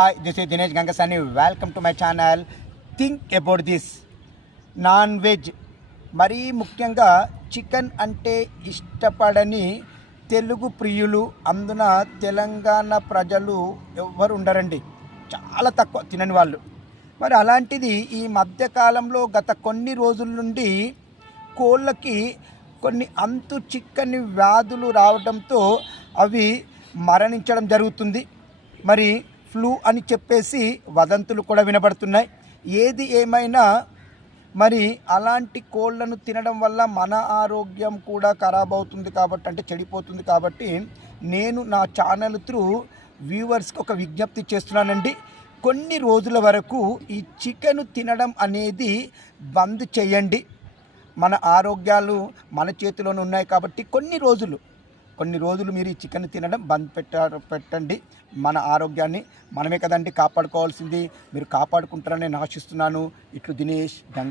Hi, this is Dinesh Gangasani. Welcome to my channel. Think about this. Non veg మరీ ముఖ్యంగా chicken అంటే ఇష్టపడని తెలుగు ప్రియులు అందున తెలంగాణ ప్రజలు ఎవ్వరు ఉండరండి. చాలా తక్కువ తినని వాళ్ళు. మరి అలాంటిది ఈ మధ్యకాలంలో గత కొన్ని రోజుల నుండి కోళ్ళకి కొన్ని అంతు చిక్కని వ్యాధులు రావడంతో అవి మరణించడం జరుగుతుంది. మరి ఫ్లూ అని చెప్పేసి వదంతులు కూడా వినబడుతున్నాయి. ఏది ఏమైనా మరి అలాంటి కోళ్ళను తినడం వల్ల మన ఆరోగ్యం కూడా ఖరాబ్ అవుతుంది కాబట్టి, అంటే చెడిపోతుంది కాబట్టి, నేను నా ఛానల్ త్రూ వ్యూవర్స్కి ఒక విజ్ఞప్తి చేస్తున్నానండి. కొన్ని రోజుల వరకు ఈ చికెన్ తినడం అనేది బంద్ చేయండి. మన ఆరోగ్యాలు మన చేతిలోనే ఉన్నాయి కాబట్టి కొన్ని రోజులు మీరు ఈ చికెన్ తినడం బంద్ పెట్టండి. మన ఆరోగ్యాన్ని మనమే కదండి కాపాడుకోవాల్సింది. మీరు కాపాడుకుంటారని నేను ఆశిస్తున్నాను. ఇట్లు దినేష్ గంగ.